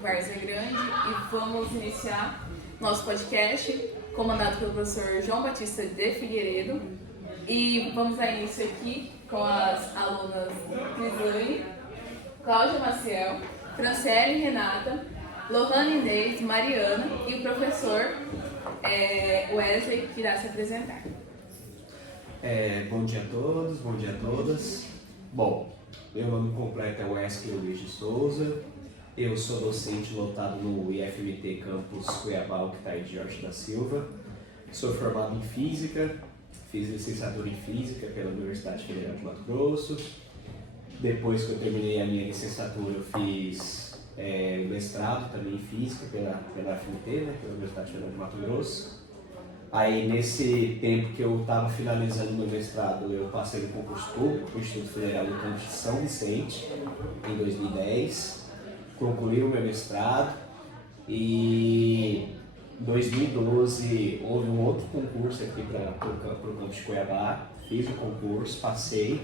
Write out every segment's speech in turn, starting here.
Várzea Grande e vamos iniciar nosso podcast, comandado pelo professor João Batista de Figueiredo. E vamos dar início aqui com as alunas Crislane, Cláudia Maciel, Franciele Renata, Lohane Inês, Mariana e o professor Wesley, que irá se apresentar. Bom dia a todos, bom dia a todas. Bom, meu nome completo é Wesley Luiz de Souza. Eu sou docente lotado no IFMT Campus Cuiabá, que está em Jorge da Silva. Sou formado em Física, fiz licenciatura em Física pela Universidade Federal de Mato Grosso. Depois que eu terminei a minha licenciatura, eu fiz mestrado também em Física pela UFMT, né, pela Universidade Federal de Mato Grosso. Aí, nesse tempo que eu estava finalizando meu mestrado, eu passei no concurso público do Instituto Federal do Campus de São Vicente, em 2010. Concluí o meu mestrado e em 2012 houve um outro concurso aqui para o campus de Cuiabá. Fiz o concurso, passei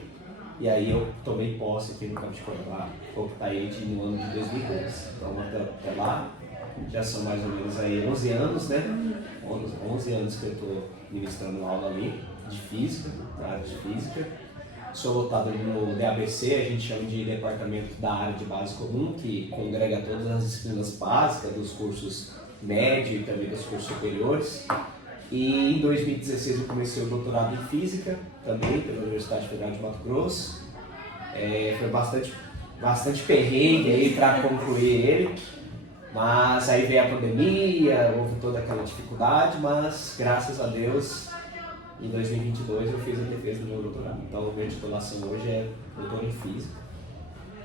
e aí eu tomei posse aqui no campus de Cuiabá, no ano de 2012. Então até lá já são mais ou menos aí 11 anos, né? 11 anos que eu estou ministrando aula ali de Física, na área de Física. Sou lotado no DABC, a gente chama de Departamento da Área de Base Comum, que congrega todas as disciplinas básicas dos cursos médio e também dos cursos superiores. E em 2016 eu comecei o doutorado em Física, também pela Universidade Federal de Mato Grosso. Foi bastante perrengue aí para concluir ele, mas aí veio a pandemia, houve toda aquela dificuldade, mas graças a Deus em 2022 eu fiz a defesa do meu doutorado. Então, a minha titulação hoje é doutor em Física.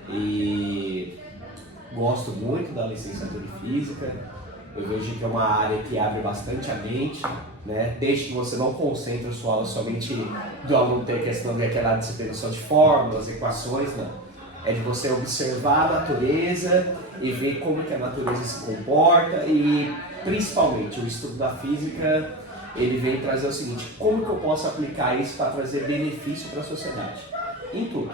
E gosto muito da licenciatura em Física. Eu vejo que é uma área que abre bastante a mente, né? Desde que você não concentre a sua aula somente do aluno ter questão de aquela disciplina só de fórmulas, equações, não. É de você observar a natureza e ver como que a natureza se comporta e, principalmente, o estudo da física, ele vem trazer o seguinte: como que eu posso aplicar isso para trazer benefício para a sociedade? Em tudo.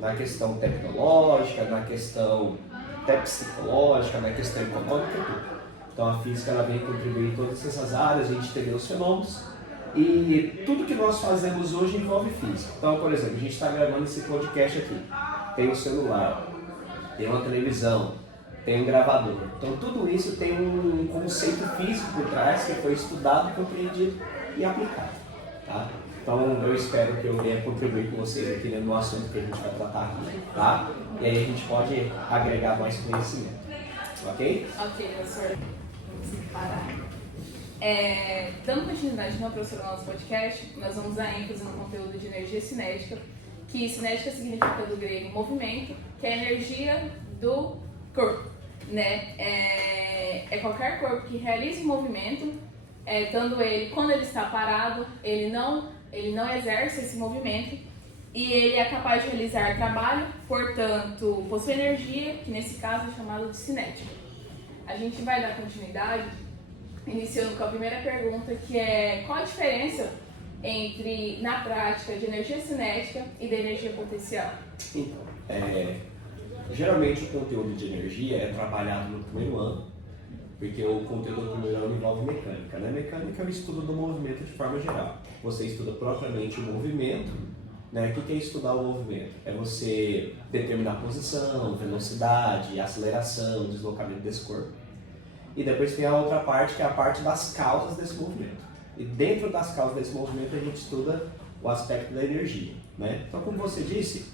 Na questão tecnológica, na questão até psicológica, na questão econômica, tudo. Então a física ela vem contribuir em todas essas áreas, a gente entender os fenômenos e tudo que nós fazemos hoje envolve física. Então, por exemplo, a gente está gravando esse podcast aqui. Tem um celular, tem uma televisão, tem um gravador. Então tudo isso tem um conceito físico por trás que foi estudado, compreendido e aplicado. Tá? Então eu espero que eu venha contribuir com vocês aqui no assunto que a gente vai tratar aqui. Tá? E aí a gente pode agregar mais conhecimento. Ok? Ok, professor. Vamos parar. Dando continuidade no professor do nosso podcast, nós vamos dar ênfase no conteúdo de energia cinética, que cinética significa do grego movimento, que é a energia do corpo, né? É qualquer corpo que realiza um movimento, tanto ele, quando ele está parado, ele não exerce esse movimento e ele é capaz de realizar trabalho, portanto, possui energia, que nesse caso é chamado de cinética. A gente vai dar continuidade, iniciando com a primeira pergunta, que é: qual a diferença entre, na prática, de energia cinética e da energia potencial? Então, geralmente o conteúdo de energia é trabalhado no primeiro ano, porque o conteúdo do primeiro ano envolve mecânica, né? Mecânica é o estudo do movimento de forma geral. Você estuda propriamente o movimento, né? O que é estudar o movimento? É você determinar a posição, velocidade, aceleração, deslocamento desse corpo. E depois tem a outra parte, que é a parte das causas desse movimento. E dentro das causas desse movimento a gente estuda o aspecto da energia, né? Então, como você disse,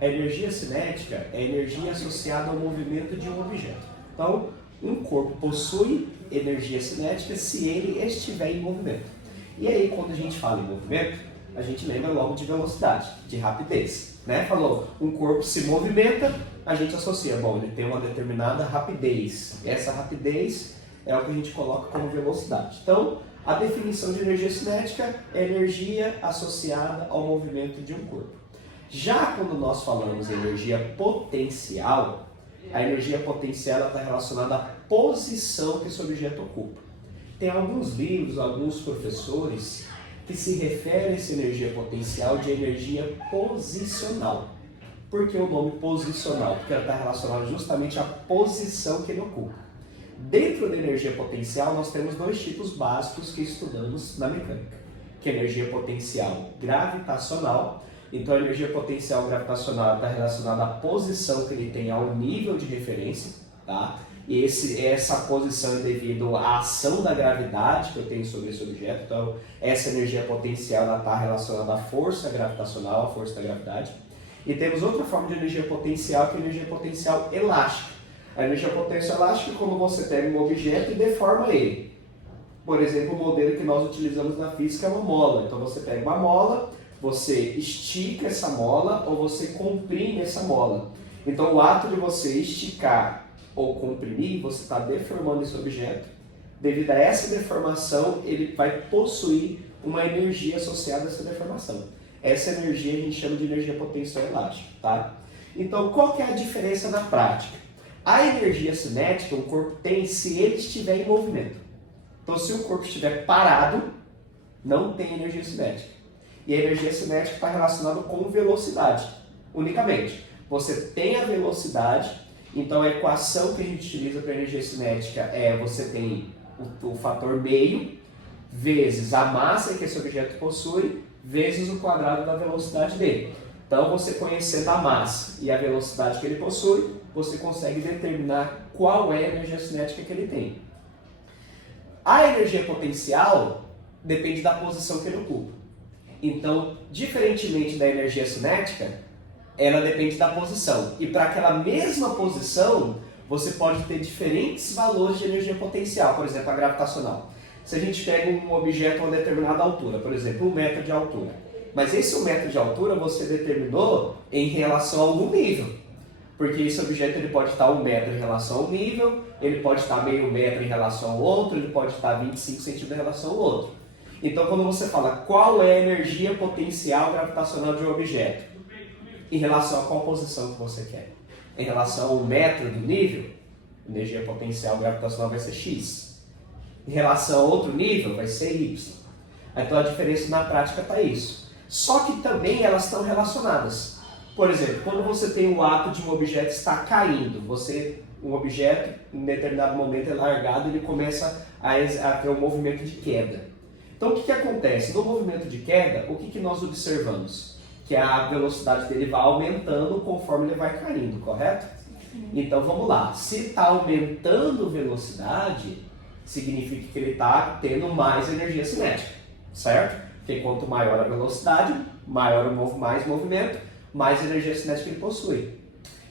a energia cinética é a energia associada ao movimento de um objeto. Então, um corpo possui energia cinética se ele estiver em movimento. E aí, quando a gente fala em movimento, a gente lembra logo de velocidade, de rapidez, né? Falou, um corpo se movimenta, a gente associa, ele tem uma determinada rapidez. Essa rapidez é o que a gente coloca como velocidade. Então, a definição de energia cinética é energia associada ao movimento de um corpo. Já quando nós falamos em energia potencial, a energia potencial está relacionada à posição que esse objeto ocupa. Tem alguns livros, alguns professores que se referem a essa energia potencial de energia posicional. Por que o nome posicional? Porque ela está relacionada justamente à posição que ele ocupa. Dentro da energia potencial, nós temos dois tipos básicos que estudamos na mecânica, que é a energia potencial gravitacional. Então, a energia potencial gravitacional está relacionada à posição que ele tem ao nível de referência, tá? E essa posição é devido à ação da gravidade que eu tenho sobre esse objeto. Então, essa energia potencial está relacionada à força gravitacional, à força da gravidade. E temos outra forma de energia potencial, que é a energia potencial elástica. A energia potencial elástica é quando você pega um objeto e deforma ele. Por exemplo, o modelo que nós utilizamos na física é uma mola. Então, você pega uma mola, você estica essa mola ou você comprime essa mola. Então, o ato de você esticar ou comprimir, você está deformando esse objeto. Devido a essa deformação, ele vai possuir uma energia associada a essa deformação. Essa energia a gente chama de energia potencial elástica, tá? Então, qual que é a diferença na prática? A energia cinética, o corpo tem se ele estiver em movimento. Então, se o corpo estiver parado, não tem energia cinética. E a energia cinética está relacionada com velocidade, unicamente. Você tem a velocidade. Então, a equação que a gente utiliza para energia cinética é você tem o fator meio vezes a massa que esse objeto possui vezes o quadrado da velocidade dele. Então, você conhecendo a massa e a velocidade que ele possui, você consegue determinar qual é a energia cinética que ele tem. A energia potencial depende da posição que ele ocupa. Então, diferentemente da energia cinética, ela depende da posição. E para aquela mesma posição, você pode ter diferentes valores de energia potencial, por exemplo, a gravitacional. Se a gente pega um objeto a uma determinada altura, por exemplo, 1 metro de altura, mas esse 1 metro de altura você determinou em relação a algum nível. Porque esse objeto ele pode estar 1 metro em relação ao nível, ele pode estar meio metro em relação ao outro, ele pode estar 25 centímetros em relação ao outro. Então, quando você fala qual é a energia potencial gravitacional de um objeto, em relação a qual posição que você quer? Em relação ao metro do nível, a energia potencial gravitacional vai ser X. Em relação a outro nível, vai ser Y. Então a diferença na prática está isso. Só que também elas estão relacionadas. Por exemplo, quando você tem o ato de um objeto estar caindo, um objeto em determinado momento é largado e ele começa a ter um movimento de queda. Então o que acontece? No movimento de queda, o que nós observamos? Que a velocidade dele vai aumentando conforme ele vai caindo, correto? Então vamos lá, se está aumentando a velocidade, significa que ele está tendo mais energia cinética, certo? Porque quanto maior a velocidade, mais movimento, mais energia cinética ele possui.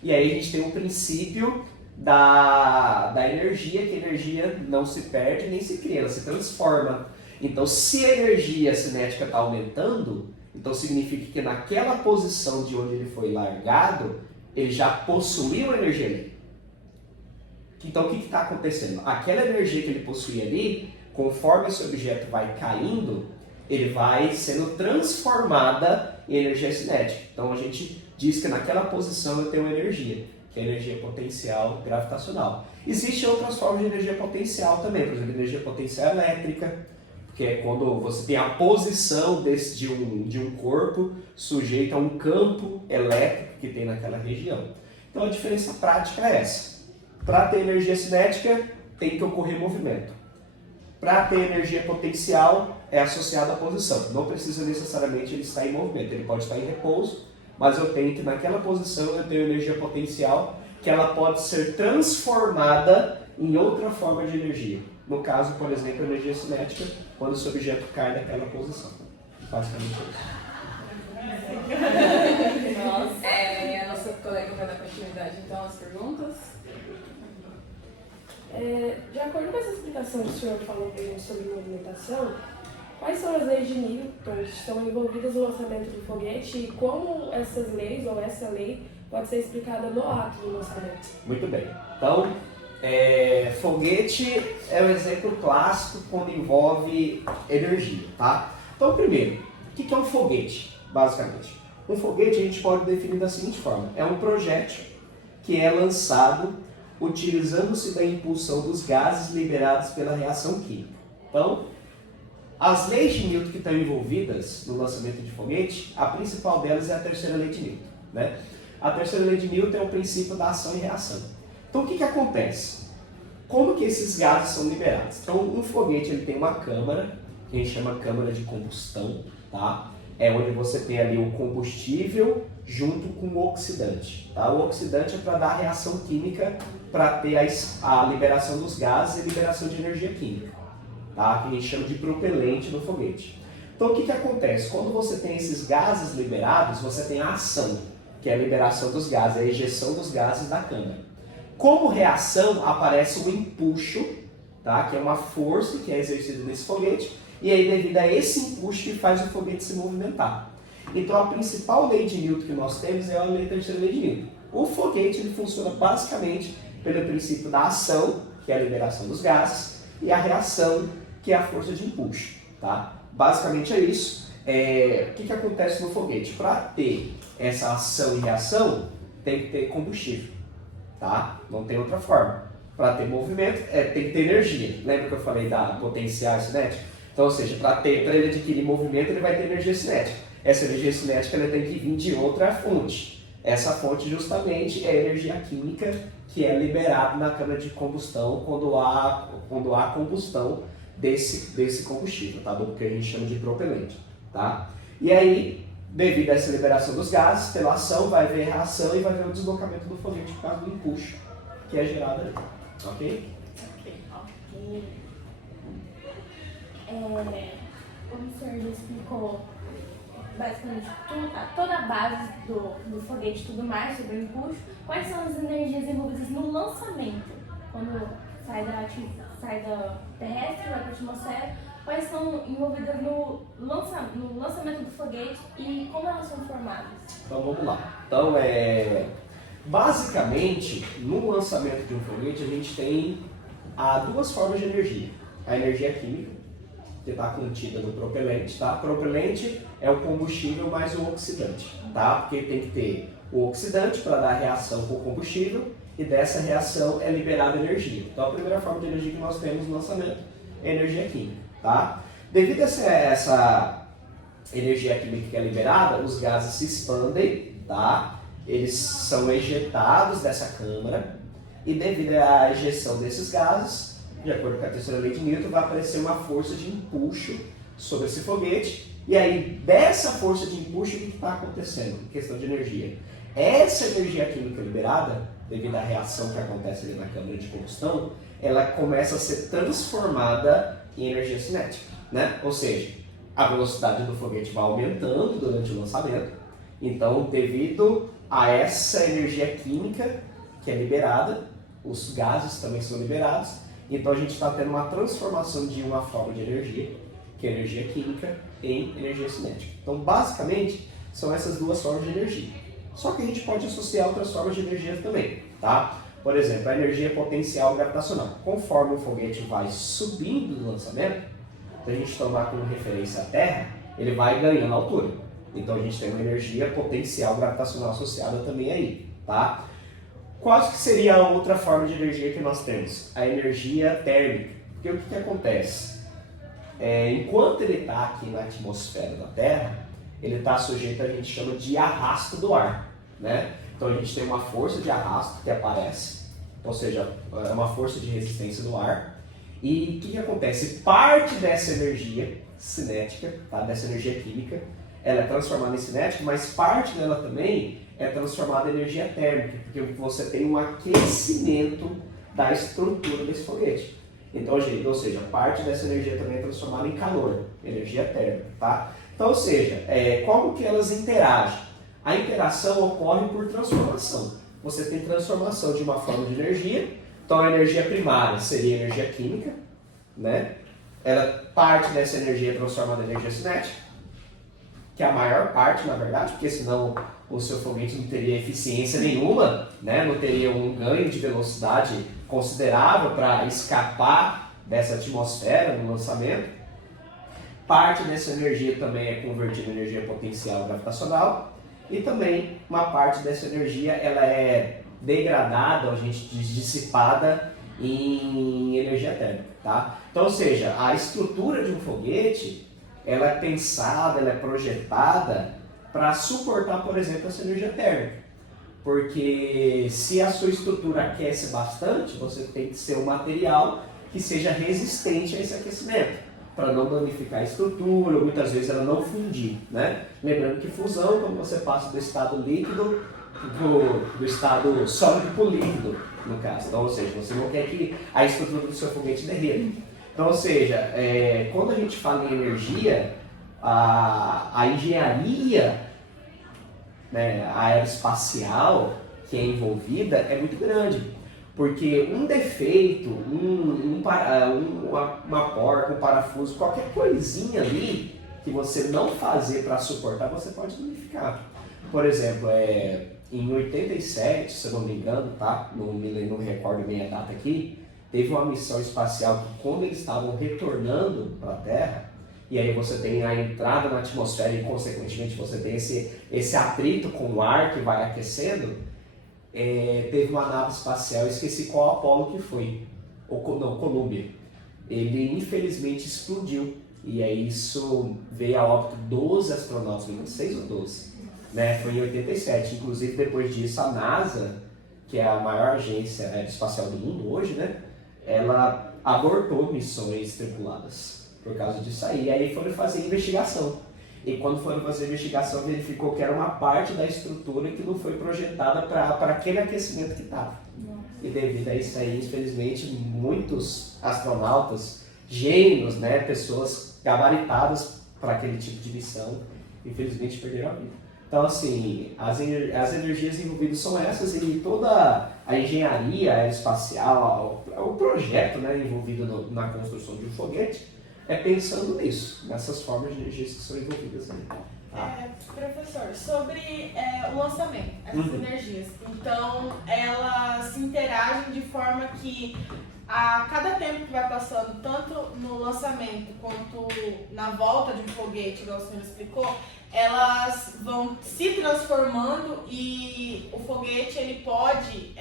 E aí a gente tem um princípio da energia, que a energia não se perde nem se cria, ela se transforma. Então se a energia cinética está aumentando, então significa que naquela posição de onde ele foi largado, ele já possuiu energia ali. Então o que está acontecendo? Aquela energia que ele possuía ali, conforme esse objeto vai caindo, ele vai sendo transformada em energia cinética. Então a gente diz que naquela posição eu tenho uma energia, que é a energia potencial gravitacional. Existem outras formas de energia potencial também, por exemplo, energia potencial elétrica, que é quando você tem a posição de um corpo sujeito a um campo elétrico que tem naquela região. Então a diferença prática é essa. Para ter energia cinética, tem que ocorrer movimento. Para ter energia potencial, é associado à posição. Não precisa necessariamente ele estar em movimento, ele pode estar em repouso, mas eu tenho que naquela posição eu tenho energia potencial, que ela pode ser transformada em outra forma de energia. No caso, por exemplo, a energia cinética, quando esse objeto cai daquela posição. Basicamente isso. A nossa colega vai dar continuidade então às perguntas. De acordo com essa explicação que o senhor falou sobre movimentação, quais são as leis de Newton que estão envolvidas no lançamento do foguete e como essas leis ou essa lei pode ser explicada no ato do lançamento? Muito bem. Então, foguete é um exemplo clássico quando envolve energia, tá? Então, primeiro, o que é um foguete, basicamente? Um foguete a gente pode definir da seguinte forma: é um projétil que é lançado utilizando-se da impulsão dos gases liberados pela reação química. Então, as leis de Newton que estão envolvidas no lançamento de foguete, a principal delas é a terceira lei de Newton, né? A terceira lei de Newton é o princípio da ação e reação. Então, o que acontece? Como que esses gases são liberados? Então, um foguete ele tem uma câmara, que a gente chama câmara de combustão, tá? É onde você tem ali o combustível junto com o oxidante, tá? O oxidante é para dar a reação química, para ter a liberação dos gases e liberação de energia química, tá? Que a gente chama de propelente no foguete. Então, o que acontece? Quando você tem esses gases liberados, você tem a ação, que é a liberação dos gases, a ejeção dos gases da câmara. Como reação, aparece o empuxo, tá? Que é uma força que é exercida nesse foguete, e aí devido a esse empuxo que faz o foguete se movimentar. Então a principal lei de Newton que nós temos é a terceira lei de Newton. O foguete ele funciona basicamente pelo princípio da ação, que é a liberação dos gases, e a reação, que é a força de empuxo. Tá? Basicamente é isso. O que acontece no foguete? Para ter essa ação e reação, tem que ter combustível. Tá? Não tem outra forma. Para ter movimento, tem que ter energia. Lembra que eu falei da potencial cinética? Então, ou seja, para ele adquirir movimento, ele vai ter energia cinética. Essa energia cinética ela tem que vir de outra fonte. Essa fonte justamente é a energia química que é liberada na câmara de combustão quando há combustão desse combustível, tá? Do que a gente chama de propelente. Tá? E aí, devido a essa liberação dos gases, pela ação, vai haver reação e vai haver o deslocamento do foguete por causa do empuxo que é gerado ali. Ok? Ok. Como o senhor já explicou basicamente toda a base do foguete e tudo mais sobre o empuxo, quais são as energias envolvidas no lançamento? Quando sai da terrestre, vai para a atmosfera, quais são envolvidas no lançamento do foguete e como elas são formadas? Então vamos lá. Então basicamente no lançamento de um foguete a gente tem duas formas de energia. A energia química, que está contida no propelente, tá? Propelente é o combustível mais o oxidante, tá? Porque tem que ter o oxidante para dar reação com o combustível e dessa reação é liberada energia. Então a primeira forma de energia que nós temos no lançamento é a energia química, tá? Devido a essa energia química que é liberada, os gases se expandem, tá? Eles são ejetados dessa câmara e devido à ejeção desses gases, de acordo com a terceira lei de Newton, vai aparecer uma força de empuxo sobre esse foguete. E aí, dessa força de empuxo, o que está acontecendo? Em questão de energia. Essa energia química liberada, devido à reação que acontece ali na câmara de combustão, ela começa a ser transformada em energia cinética, né? Ou seja, a velocidade do foguete vai aumentando durante o lançamento. Então, devido a essa energia química que é liberada, os gases também são liberados. Então a gente está tendo uma transformação de uma forma de energia, que é energia química, em energia cinética. Então basicamente são essas duas formas de energia. Só que a gente pode associar outras formas de energia também, tá? Por exemplo, a energia potencial gravitacional. Conforme o foguete vai subindo no lançamento, se a gente tomar como referência a Terra, ele vai ganhando altura. Então a gente tem uma energia potencial gravitacional associada também aí, tá? Qual que seria a outra forma de energia que nós temos? A energia térmica. Porque o que acontece? Enquanto ele está aqui na atmosfera da Terra, ele está sujeito a gente chama de arrasto do ar, né? Então a gente tem uma força de arrasto que aparece, ou seja, é uma força de resistência do ar. E o que acontece? Parte dessa energia cinética, tá? Dessa energia química, ela é transformada em cinética, mas parte dela também é transformada em energia térmica, porque você tem um aquecimento da estrutura desse foguete. Então, ou seja, parte dessa energia também é transformada em calor, energia térmica, tá? Então, ou seja, como que elas interagem? A interação ocorre por transformação. Você tem transformação de uma forma de energia, então a energia primária seria a energia química, né? Parte dessa energia é transformada em energia cinética, que é a maior parte, na verdade, porque senão o seu foguete não teria eficiência nenhuma, né? Não teria um ganho de velocidade considerável para escapar dessa atmosfera no lançamento. Parte dessa energia também é convertida em energia potencial gravitacional e também uma parte dessa energia ela é degradada, a gente diz dissipada em energia térmica, tá? Então, ou seja, a estrutura de um foguete ela é pensada, ela é projetada para suportar, por exemplo, essa energia térmica. Porque se a sua estrutura aquece bastante, você tem que ser um material que seja resistente a esse aquecimento, para não danificar a estrutura, muitas vezes ela não fundir, né? Lembrando que fusão, quando você passa do estado líquido do estado sólido para o líquido, no caso. Então, ou seja, você não quer que a estrutura do seu foguete derreta. Então, ou seja, quando a gente fala em energia, a engenharia, né, aeroespacial que é envolvida é muito grande. Porque um defeito, uma porca, um parafuso, qualquer coisinha ali que você não fazer para suportar, você pode danificar. Por exemplo, em 87, se eu não me engano, tá? Não recordo bem a data aqui, teve uma missão espacial que quando eles estavam retornando para a Terra, e aí você tem a entrada na atmosfera e consequentemente você tem esse atrito com o ar que vai aquecendo, teve uma nave espacial, eu esqueci qual Apollo que foi, Columbia. Ele infelizmente explodiu e aí isso veio a óbito 12 astronautas, 6 ou 12, né? Foi em 87, inclusive depois disso a NASA, que é a maior agência aeroespacial do mundo hoje, né? Ela abortou missões tripuladas por causa disso aí, aí foram fazer investigação. E quando foram fazer a investigação, verificou que era uma parte da estrutura que não foi projetada para aquele aquecimento que estava. E devido a isso aí, infelizmente, muitos astronautas, gênios, né, pessoas gabaritadas para aquele tipo de missão, infelizmente perderam a vida. Então, assim, as energias envolvidas são essas e toda a engenharia aeroespacial, o projeto, né, envolvido na construção de um foguete, pensando nisso, nessas formas de energias que são envolvidas ali. Tá? Professor, sobre o lançamento, essas energias, então elas se interagem de forma que a cada tempo que vai passando, tanto no lançamento quanto na volta de um foguete, igual o senhor explicou, elas vão se transformando e o foguete ele pode,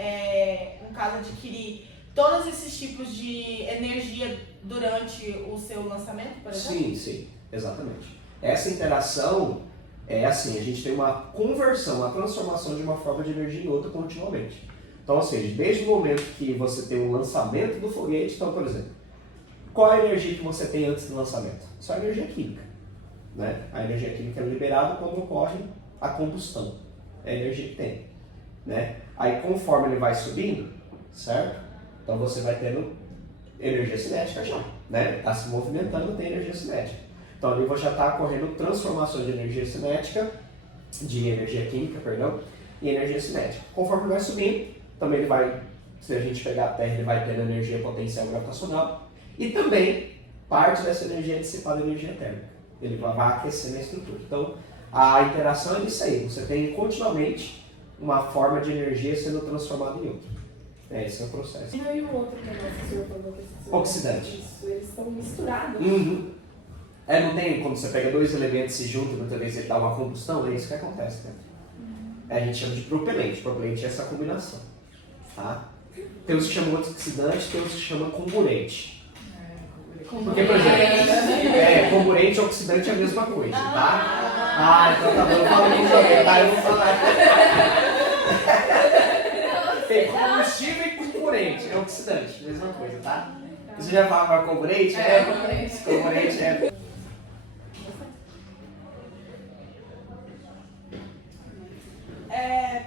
no caso, adquirir todos esses tipos de energia durante o seu lançamento, por exemplo? Sim, exatamente. Essa interação é assim, a gente tem uma conversão, uma transformação de uma forma de energia em outra continuamente. Então, ou seja, desde o momento que você tem o lançamento do foguete, então, por exemplo, qual a energia que você tem antes do lançamento? Só a energia química, né? A energia química é liberada quando ocorre a combustão, é a energia que tem, né? Aí, conforme ele vai subindo, certo? Então você vai tendo energia cinética já, né? Está se movimentando, tem energia cinética. Então ali já está ocorrendo transformações de energia cinética, de energia química, perdão, em energia cinética. Conforme vai subindo, também ele vai, se a gente pegar a Terra, ele vai tendo energia potencial gravitacional e também parte dessa energia é dissipada em energia térmica. Ele vai aquecendo a estrutura. Então a interação é isso aí, você tem continuamente uma forma de energia sendo transformada em outra. Esse é o processo. E aí o outro que o senhor falou que esses oxidante. Isso, eles estão misturados. Uhum. Não tem, quando você pega dois elementos e se juntam, muitas vezes ele dá uma combustão, é isso que acontece, né? A gente chama de propelente. Propelente é essa combinação, tá? Tem os que chamam oxidante, tem os que chamam comburente. Porque, por exemplo, comburente e oxidante é a mesma coisa, tá? Então tá bom, eu falo com você, tá? Eu vou falar. Tem combustível e comburente, é oxidante, mesma coisa, tá? Você já fala comburente? Comburente é.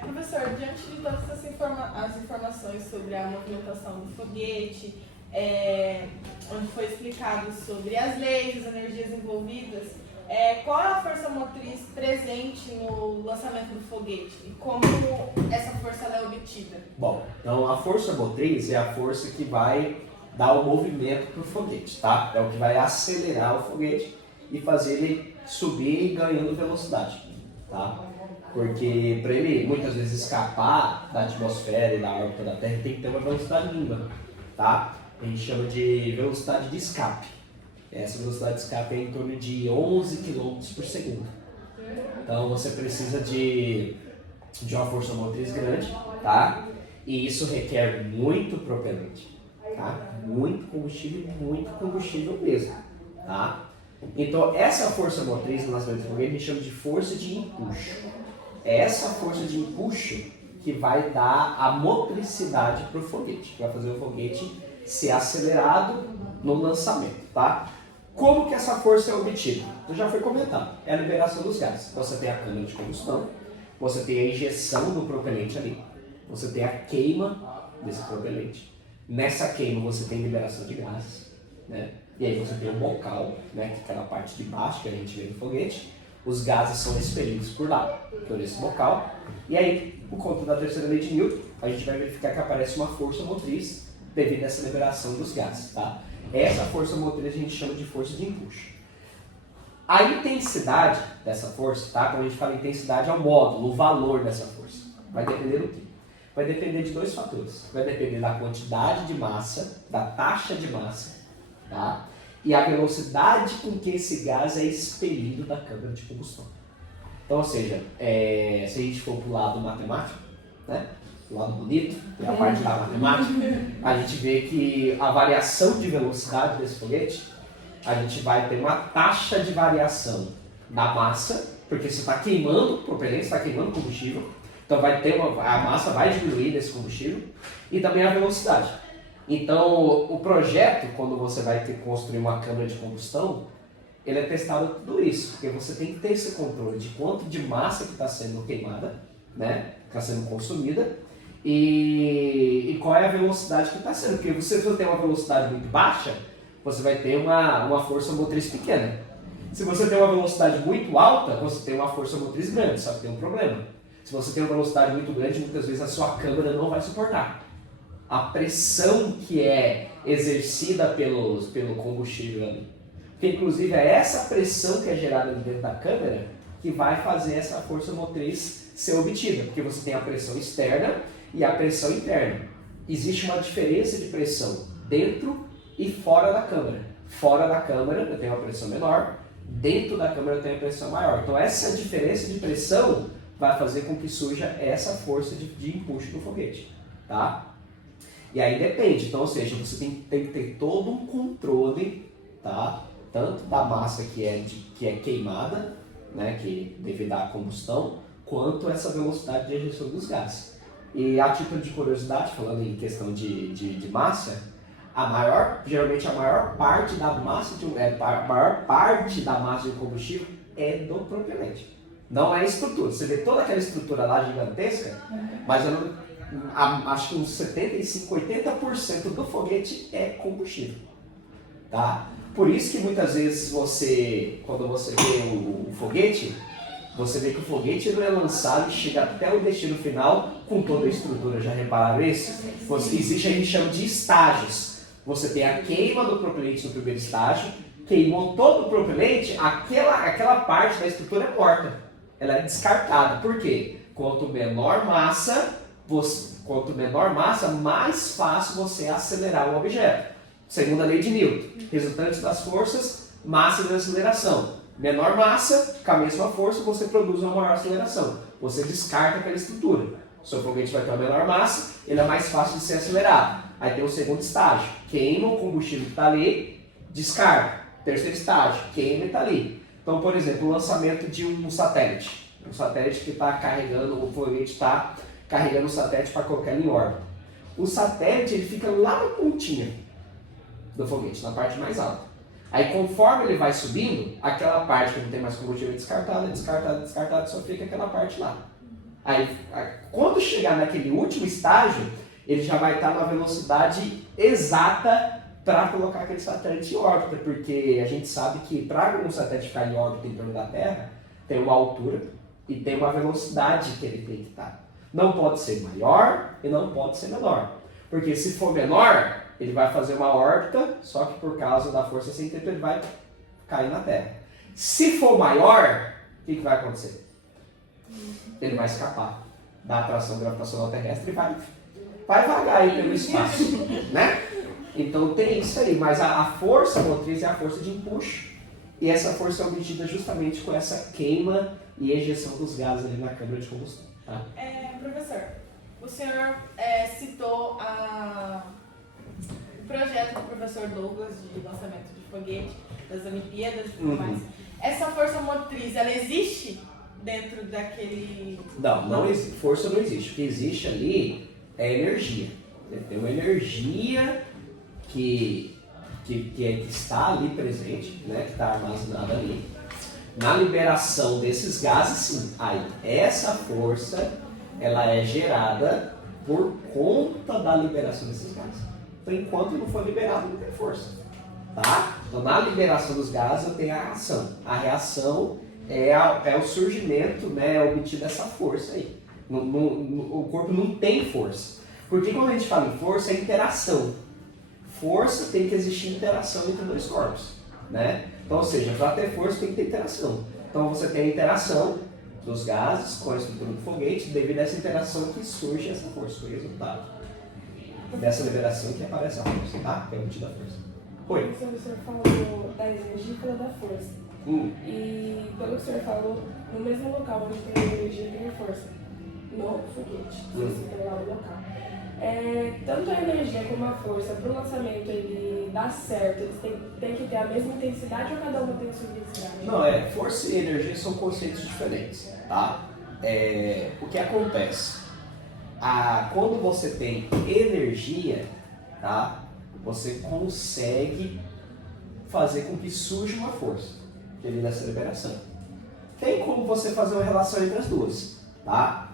Professor, diante de todas as informações sobre a movimentação do foguete, onde foi explicado sobre as leis, as energias envolvidas, qual é a força motriz presente no lançamento do foguete e como essa força é obtida? Bom, então a força motriz é a força que vai dar o movimento para o foguete, tá? É o que vai acelerar o foguete e fazer ele subir ganhando velocidade, tá? Porque para ele muitas vezes escapar da atmosfera e da órbita da Terra tem que ter uma velocidade mínima, tá? A gente chama de velocidade de escape. Essa velocidade de escape é em torno de 11 km por segundo. Então você precisa de uma força motriz grande, tá? E isso requer muito propelente, tá? Muito combustível mesmo, tá? Então essa força motriz no lançamento do foguete a gente chama de força de empuxo. Essa força de empuxo que vai dar a motricidade para o foguete, que vai fazer o foguete ser acelerado no lançamento, tá? Como que essa força é obtida? Já foi comentado, é a liberação dos gases. Você tem a câmara de combustão, você tem a injeção do propelente ali, você tem a queima desse propelente. Nessa queima você tem liberação de gases, né? E aí você tem o bocal, né, que é aquela parte de baixo que a gente vê no foguete. Os gases são expelidos por lá, por esse bocal. E aí, por conta da terceira lei de Newton, a gente vai verificar que aparece uma força motriz devido a essa liberação dos gases, tá? Essa força motriz a gente chama de força de empuxo. A intensidade dessa força, tá? Quando a gente fala intensidade, é o módulo, o valor dessa força. Vai depender do quê? Vai depender de dois fatores. Vai depender da quantidade de massa, da taxa de massa, tá? E a velocidade com que esse gás é expelido da câmara de combustão. Então, ou seja, se a gente for para o lado matemático, né? O lado bonito, que é a parte da matemática, a gente vê que a variação de velocidade desse foguete, a gente vai ter uma taxa de variação da massa, porque você está queimando o propelente, está queimando combustível, então vai ter a massa vai diminuir desse combustível, e também a velocidade. Então, o projeto, quando você vai construir uma câmara de combustão, ele é testado tudo isso, porque você tem que ter esse controle de quanto de massa que está sendo queimada, né, está sendo consumida, e qual é a velocidade que está sendo. Porque se você tem uma velocidade muito baixa, você vai ter uma força motriz pequena. Se você tem uma velocidade muito alta, você tem uma força motriz grande, só que tem um problema. Se você tem uma velocidade muito grande, muitas vezes a sua câmara não vai suportar a pressão que é exercida pelo combustível ali. Porque inclusive é essa pressão que é gerada dentro da câmara que vai fazer essa força motriz ser obtida, porque você tem a pressão externa e a pressão interna. Existe uma diferença de pressão dentro e fora da câmara. Fora da câmara eu tenho uma pressão menor, dentro da câmara eu tenho uma pressão maior. Então essa diferença de pressão vai fazer com que surja essa força de empuxo do foguete, tá? E aí depende, então, ou seja, você tem que ter todo um controle, tá? Tanto da massa que é queimada, né, que devido à combustão, quanto essa velocidade de ejeção dos gases. E a título de curiosidade, falando em questão de massa, geralmente a maior parte da massa de um combustível é do propelente. Não é a estrutura. Você vê toda aquela estrutura lá gigantesca, mas acho que uns 75, 80% do foguete é combustível, tá? Por isso que muitas vezes quando você vê o foguete, você vê que o foguete não é lançado e chega até o destino final com toda a estrutura. Já repararam isso? Existe, a gente chama de estágios. Você tem a queima do propelente no primeiro estágio, queimou todo o propelente, aquela parte da estrutura é morta. Ela é descartada. Por quê? Quanto menor massa, mais fácil você acelerar o objeto. Segunda lei de Newton. Resultantes das forças, massa e aceleração. Menor massa, com a mesma força, você produz uma maior aceleração. Você descarta aquela estrutura. O seu foguete vai ter uma menor massa, ele é mais fácil de ser acelerado. Aí tem o segundo estágio. Queima o combustível que está ali, descarta. Terceiro estágio, queima e está ali. Então, por exemplo, o lançamento de um satélite. Um satélite que está carregando, o foguete está carregando o satélite para colocar ele em órbita. O satélite ele fica lá na pontinha do foguete, na parte mais alta. Aí conforme ele vai subindo, aquela parte que não tem mais combustível é descartada, só fica aquela parte lá. Aí quando chegar naquele último estágio, ele já vai estar na velocidade exata para colocar aquele satélite em órbita, porque a gente sabe que para um satélite ficar em órbita em torno da Terra, tem uma altura e tem uma velocidade que ele tem que estar. Não pode ser maior e não pode ser menor, porque se for menor, ele vai fazer uma órbita, só que por causa da força centrípeta ele vai cair na Terra. Se for maior, o que vai acontecer? Ele vai escapar da atração gravitacional terrestre e vai vagar aí pelo espaço, né? Então tem isso aí, mas a força motriz é a força de empuxo, e essa força é obtida justamente com essa queima e ejeção dos gases ali na câmara de combustão. Tá? Professor, o senhor citou o projeto do professor Douglas de lançamento de foguete, das Olimpíadas e tudo mais. Essa força motriz, ela existe dentro daquele... Não existe. Força não existe. O que existe ali é energia. Tem uma energia que está ali presente, né? Que está armazenada ali. Na liberação desses gases, sim. Aí, essa força, ela é gerada por conta da liberação desses gases. Então, enquanto não for liberado, não tem força. Tá? Então, na liberação dos gases, eu tenho a reação. A reação é o surgimento, né, obtido dessa força aí. O corpo não tem força. Porque quando a gente fala em força, é interação. Força tem que existir interação entre dois corpos. Né? Então, ou seja, para ter força tem que ter interação. Então, você tem a interação dos gases com a estrutura do foguete, devido a essa interação que surge essa força, o resultado dessa liberação que aparece a força, tá? Que é obtida a força. Oi. O senhor falou da energia e falou da força. E pelo que o senhor falou, no mesmo local onde tem energia tem a força. No foguete, você tem lá o local. Tanto a energia como a força para o lançamento ele dá certo, eles têm que ter a mesma intensidade ou cada uma tem a sua intensidade? Não, força e energia são conceitos diferentes, tá? O que acontece? Quando você tem energia, tá? Você consegue fazer com que surja uma força, devido a essa liberação. Tem como você fazer uma relação entre as duas, tá?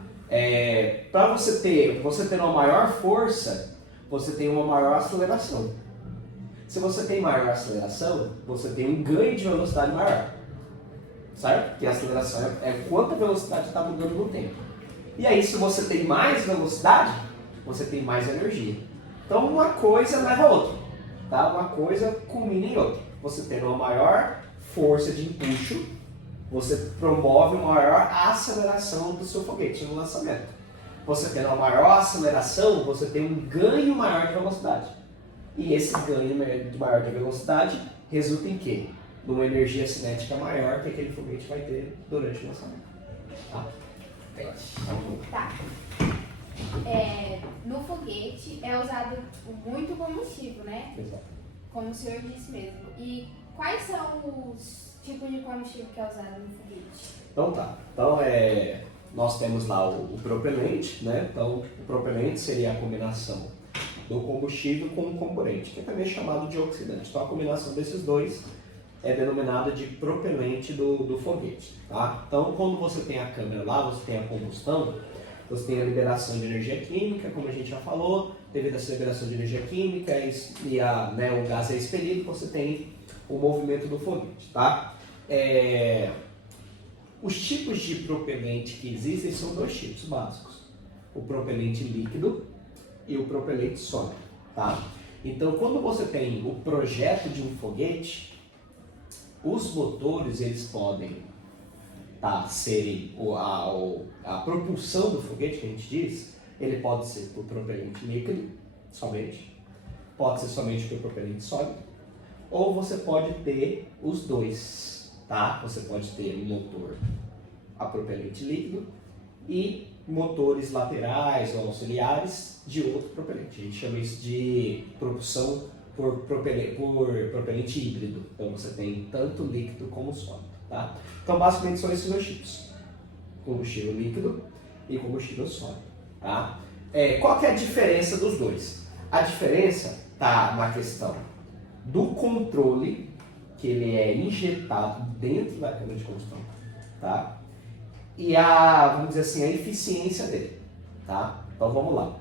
Para você ter uma maior força, você tem uma maior aceleração. Se você tem maior aceleração, você tem um ganho de velocidade maior. Certo? Porque a aceleração é quanta velocidade está mudando no tempo. E aí, se você tem mais velocidade, você tem mais energia. Então, uma coisa leva a outra. Tá? Uma coisa culmina em outra. Você tem uma maior força de empuxo, você promove uma maior aceleração do seu foguete no lançamento. Você tendo uma maior aceleração, você tem um ganho maior de velocidade. E esse ganho maior de velocidade resulta em quê? Numa energia cinética maior que aquele foguete vai ter durante o lançamento. Tá? Tá. No foguete é usado muito combustível, né? Exato. Como o senhor disse mesmo. E quais são os tipos de combustível que é usado no foguete? Então tá. Então nós temos lá o propelente, né? Então o propelente seria a combinação do combustível com o comburente, que é também chamado de oxidante. Então a combinação desses dois é denominada de propelente do foguete. Tá? Então quando você tem a câmera lá, você tem a combustão, você tem a liberação de energia química, como a gente já falou, devido a essa liberação de energia química e o gás é expelido, você tem o movimento do foguete. Tá? Os tipos de propelente que existem são dois tipos básicos: o propelente líquido e o propelente sólido. Tá? Então, quando você tem o projeto de um foguete, os motores eles podem serem a propulsão do foguete, que a gente diz, ele pode ser por propelente líquido somente, pode ser somente por propelente sólido, ou você pode ter os dois, tá? Você pode ter um motor a propelente líquido e motores laterais ou auxiliares de outro propelente. A gente chama isso de propulsão por propelente híbrido. Então você tem tanto líquido como sólido. Tá? Então basicamente são esses dois tipos: combustível líquido e combustível sólido. Tá? Qual que é a diferença dos dois? A diferença está na questão do controle, que ele é injetado dentro da câmara de combustão, tá? E vamos dizer assim, a eficiência dele. Tá? Então vamos lá.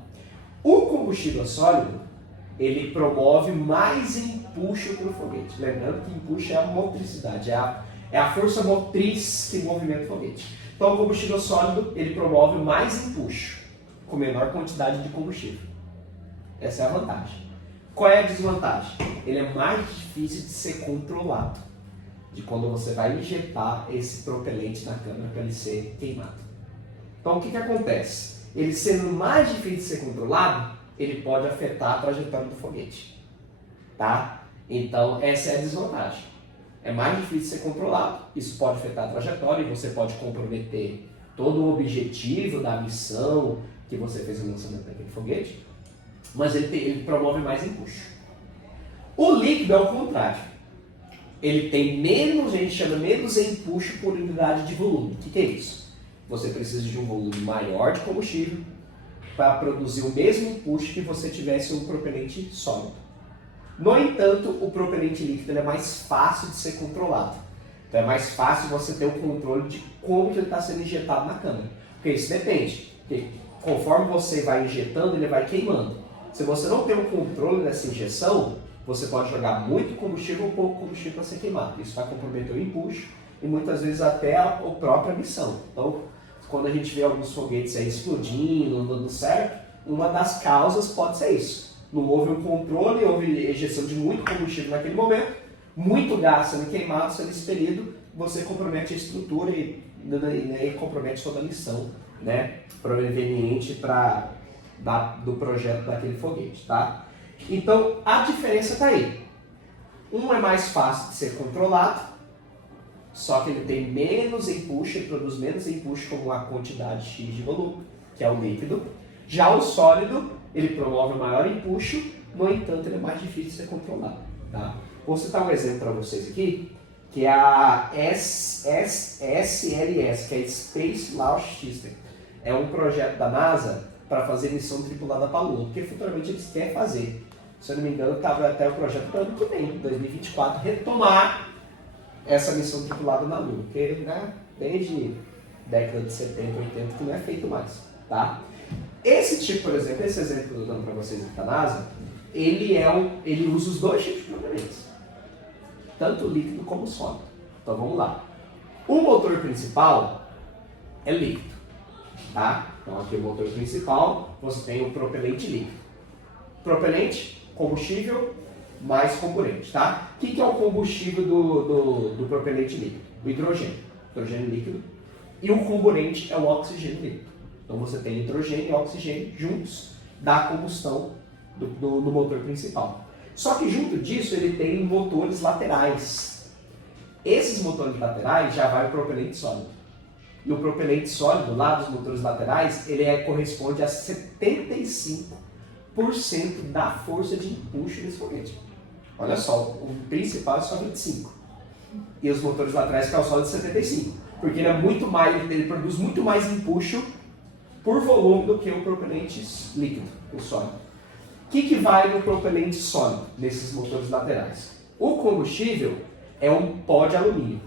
O combustível sólido, ele promove mais empuxo para o foguete. Lembrando que empuxo é a motricidade, é a força motriz que movimenta o foguete. Então o combustível sólido, ele promove mais empuxo, com menor quantidade de combustível. Essa é a vantagem. Qual é a desvantagem? Ele é mais difícil de ser controlado, de quando você vai injetar esse propelente na câmara para ele ser queimado. Então o que acontece? Ele sendo mais difícil de ser controlado, ele pode afetar a trajetória do foguete. Tá? Então essa é a desvantagem. É mais difícil de ser controlado, isso pode afetar a trajetória e você pode comprometer todo o objetivo da missão que você fez no lançamento daquele foguete, mas ele promove mais empuxo. O líquido é o contrário. ele tem menos, a gente chama menos empuxo por unidade de volume. O que é isso? Você precisa de um volume maior de combustível para produzir o mesmo empuxo que você tivesse um propelente sólido. No entanto, o propelente líquido ele é mais fácil de ser controlado. Então é mais fácil você ter o controle de como que ele está sendo injetado na câmara. Porque isso depende. Porque conforme você vai injetando, ele vai queimando. Se você não tem o controle dessa injeção, você pode jogar muito combustível ou pouco combustível para ser queimado. Isso vai comprometer o empuxo e muitas vezes até a própria missão. Então, quando a gente vê alguns foguetes aí explodindo, não dando certo, uma das causas pode ser isso. Não houve um controle, houve ejeção de muito combustível naquele momento, muito gás sendo queimado, sendo expelido, você compromete a estrutura e compromete toda a missão, né, proveniente do projeto daquele foguete, tá? Então, a diferença está aí. Um é mais fácil de ser controlado, só que ele tem menos empuxo, ele produz menos empuxo como uma quantidade X de volume, que é o líquido. Já o sólido, ele promove maior empuxo, no entanto, ele é mais difícil de ser controlado. Tá? Vou citar um exemplo para vocês aqui, que é a SLS, que é Space Launch System. É um projeto da NASA para fazer missão tripulada para a Lua, porque futuramente eles querem fazer. Se eu não me engano, estava até o projeto para o ano que vem, 2024, retomar essa missão tripulada na Lua, porque né, desde década de 70, 80 que não é feito mais. Tá? Esse tipo, por exemplo, esse exemplo que eu estou dando para vocês aqui da NASA, ele usa os dois tipos de propelentes, tanto líquido como sólido. Então vamos lá. O motor principal é líquido. Tá? Então aqui o motor principal, você tem o propelente líquido. Propelente, combustível, mais comburente. Tá? O que é o combustível do propelente líquido? O hidrogênio. Hidrogênio líquido. E o comburente é o oxigênio líquido. Então você tem hidrogênio e oxigênio juntos da combustão do motor principal. Só que junto disso ele tem motores laterais. Esses motores laterais já vai o propelente sólido. E o propelente sólido lá dos motores laterais, ele corresponde a 75% da força de empuxo desse foguete. Olha só, o principal é só 25%. E os motores laterais que é o sólido 75%. Porque ele é muito mais, ele produz muito mais empuxo por volume do que o propelente líquido, o sólido. O que vai no propelente sólido, nesses motores laterais? O combustível é um pó de alumínio.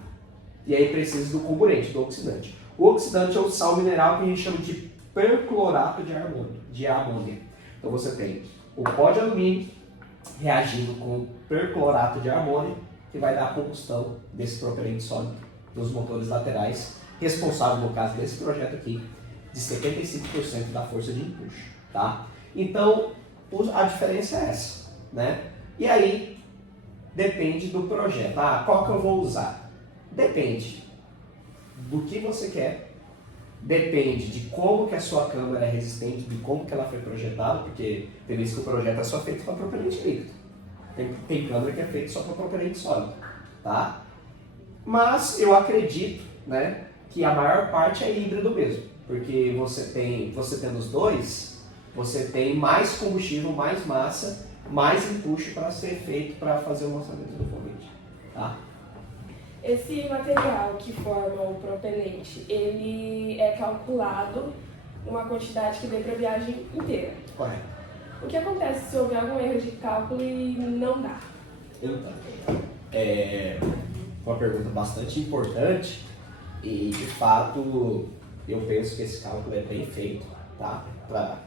E aí precisa do comburente, do oxidante. O oxidante é o sal mineral que a gente chama de perclorato de amônia. Então você tem o pó de alumínio reagindo com o perclorato de amônia, que vai dar a combustão desse propelente sólido dos motores laterais, responsável, no caso desse projeto aqui, de 75% da força de empuxo. Tá? Então, a diferença é essa. Né? E aí, depende do projeto. Qual que eu vou usar? Depende do que você quer, depende de como que a sua câmara é resistente, de como que ela foi projetada, porque tem vezes que o projeto é só feito para propelente líquido. Tem câmara que é feita só para propelente sólido. Tá? Mas eu acredito, né, que a maior parte é híbrido mesmo, porque você tendo os dois, você tem mais combustível, mais massa, mais empuxo para ser feito para fazer o lançamento do foguete. Tá? Esse material que forma o propelente, ele é calculado uma quantidade que dê para a viagem inteira. Correto. O que acontece se houver algum erro de cálculo e não dá? Então, é uma pergunta bastante importante e, de fato, eu penso que esse cálculo é bem feito, tá? Para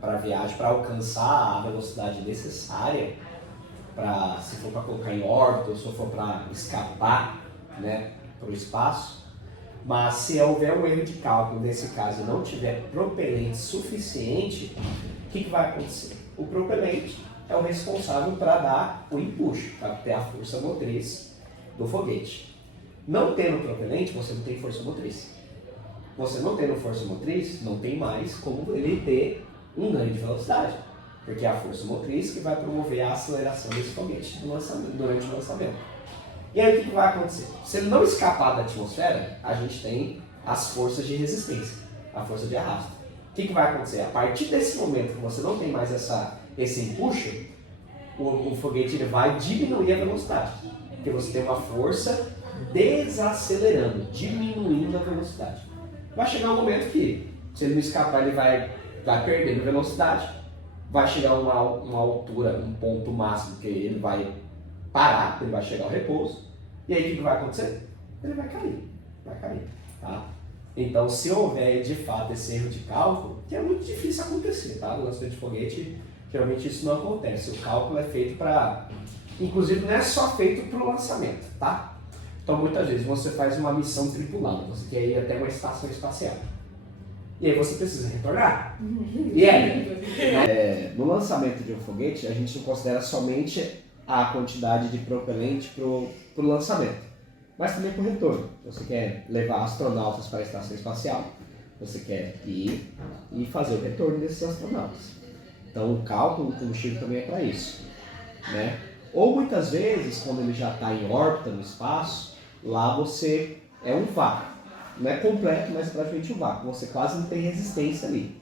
a viagem, para alcançar a velocidade necessária, se for para colocar em órbita ou se for para escapar, né, para o espaço. Mas se houver um erro de cálculo, nesse caso, e não tiver propelente suficiente, o que vai acontecer? O propelente é o responsável para dar o empuxo, para ter a força motriz do foguete. Não tendo propelente, você não tem força motriz. Você não tendo força motriz, não tem mais como ele ter um ganho de velocidade, porque é a força motriz que vai promover a aceleração desse foguete durante o lançamento. E aí o que vai acontecer? Se ele não escapar da atmosfera, a gente tem as forças de resistência, a força de arrasto. O que vai acontecer? A partir desse momento que você não tem mais esse empuxo, o foguete ele vai diminuir a velocidade. Porque você tem uma força desacelerando, diminuindo a velocidade. Vai chegar um momento que, se ele não escapar, ele vai perdendo velocidade, vai chegar a uma altura, um ponto máximo que ele vai parar, ele vai chegar ao repouso, e aí o que vai acontecer? Ele vai cair, tá? Então, se houver de fato esse erro de cálculo, que é muito difícil acontecer, tá? No lançamento de foguete, geralmente isso não acontece. O cálculo é feito para... Inclusive, não é só feito para o lançamento, tá? Então, muitas vezes você faz uma missão tripulada, você quer ir até uma estação espacial. E aí você precisa retornar. E aí? No lançamento de um foguete, a gente não considera somente a quantidade de propelente para o lançamento, mas também para o retorno. Você quer levar astronautas para a estação espacial, você quer ir e fazer o retorno desses astronautas. Então o cálculo do combustível também é para isso, né? Ou muitas vezes, quando ele já está em órbita no espaço, lá você é um vácuo. Não é completo, mas é praticamente um vácuo. Você quase não tem resistência ali.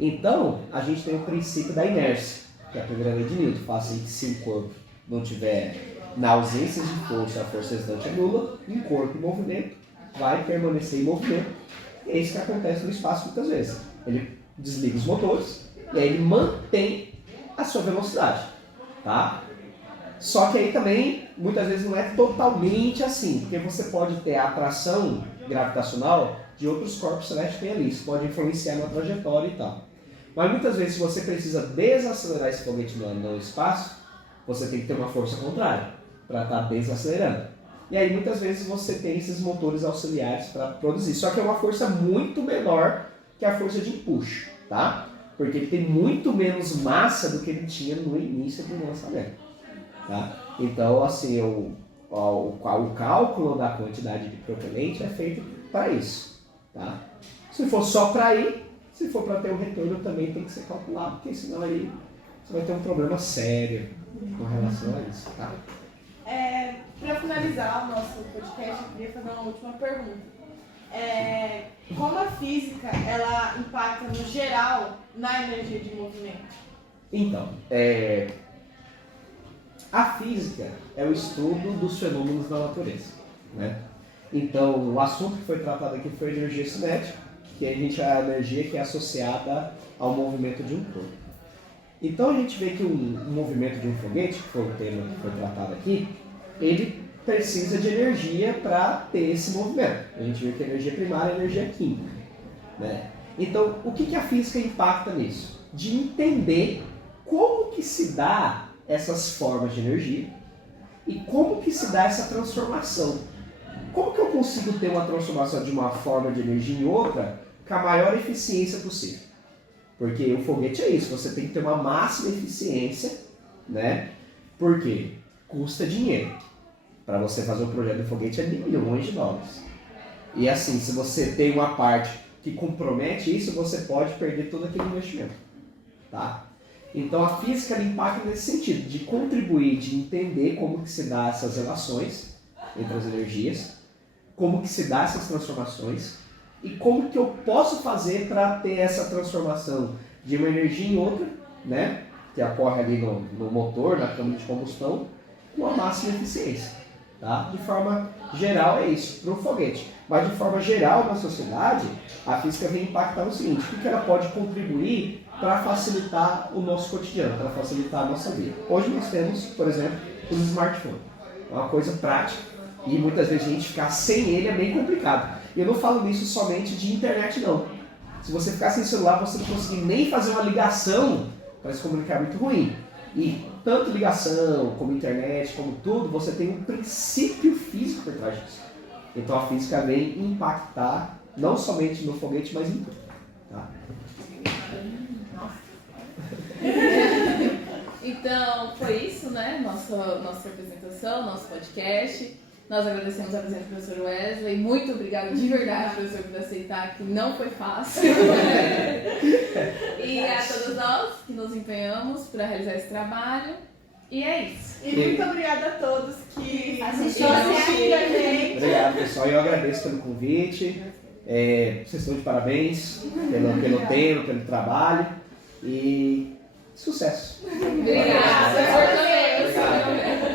Então, a gente tem o princípio da inércia, que é a primeira lei de Newton. Fala assim que se o corpo não tiver na ausência de força, a força resultante é nula, e um corpo em movimento vai permanecer em movimento. E é isso que acontece no espaço muitas vezes. Ele desliga os motores e aí ele mantém a sua velocidade, tá? Só que aí também, muitas vezes não é totalmente assim, porque você pode ter a atração gravitacional de outros corpos celestes que tem ali, isso pode influenciar na trajetória e tal. Mas muitas vezes, se você precisa desacelerar esse foguete no espaço, você tem que ter uma força contrária para estar desacelerando. E aí muitas vezes você tem esses motores auxiliares para produzir, só que é uma força muito menor que a força de empuxo, tá? Porque ele tem muito menos massa do que ele tinha no início do lançamento, tá? Então, assim, o cálculo da quantidade de propelente é feito para isso, tá? Se for só para ir, se for para ter um retorno também tem que ser calculado, porque senão aí você vai ter um problema sério com relação a isso, tá? Para finalizar o nosso podcast, eu queria fazer uma última pergunta. Como a física ela impacta no geral na energia de movimento? Então, a física é o estudo dos fenômenos da natureza, né? Então, o assunto que foi tratado aqui foi energia cinética, que a energia que é associada ao movimento de um corpo. Então, a gente vê que o movimento de um foguete, que foi o tema que foi tratado aqui, ele precisa de energia para ter esse movimento. A gente vê que a energia primária é a energia química, né? Então, o que a física impacta nisso? De entender como que se dá essas formas de energia e como que se dá essa transformação. Como que eu consigo ter uma transformação de uma forma de energia em outra com a maior eficiência possível? Porque o foguete é isso, você tem que ter uma máxima eficiência, né? Por quê? Custa dinheiro. Para você fazer um projeto de foguete é de milhões de dólares. E assim, se você tem uma parte que compromete isso, você pode perder todo aquele investimento, tá? Então a física ela impacta nesse sentido, de contribuir, de entender como que se dá essas relações entre as energias, como que se dá essas transformações e como que eu posso fazer para ter essa transformação de uma energia em outra, né, que ocorre ali no motor, na câmara de combustão, com a máxima eficiência. Tá? De forma geral é isso, para o foguete. Mas de forma geral na sociedade, a física vem impactar no seguinte, o que ela pode contribuir para facilitar o nosso cotidiano, para facilitar a nossa vida. Hoje nós temos, por exemplo, os smartphones. É uma coisa prática e muitas vezes a gente ficar sem ele é bem complicado. E eu não falo nisso somente de internet não. Se você ficar sem celular, você não conseguir nem fazer uma ligação para se comunicar, é muito ruim. E tanto ligação, como internet, como tudo, você tem um princípio físico por trás disso. Então a física vem impactar não somente no foguete, mas em tudo. Tá? Então, foi isso, né? Nossa apresentação, nosso podcast. Nós agradecemos a presença do professor Wesley. Muito obrigada de verdade, professor, por aceitar, que não foi fácil. E a todos nós que nos empenhamos para realizar esse trabalho. E é isso. E muito obrigada a todos que Assistiram a gente. Obrigado, pessoal. Eu agradeço pelo convite. Vocês estão de parabéns pelo tempo, pelo trabalho. E sucesso. Obrigada. Obrigado.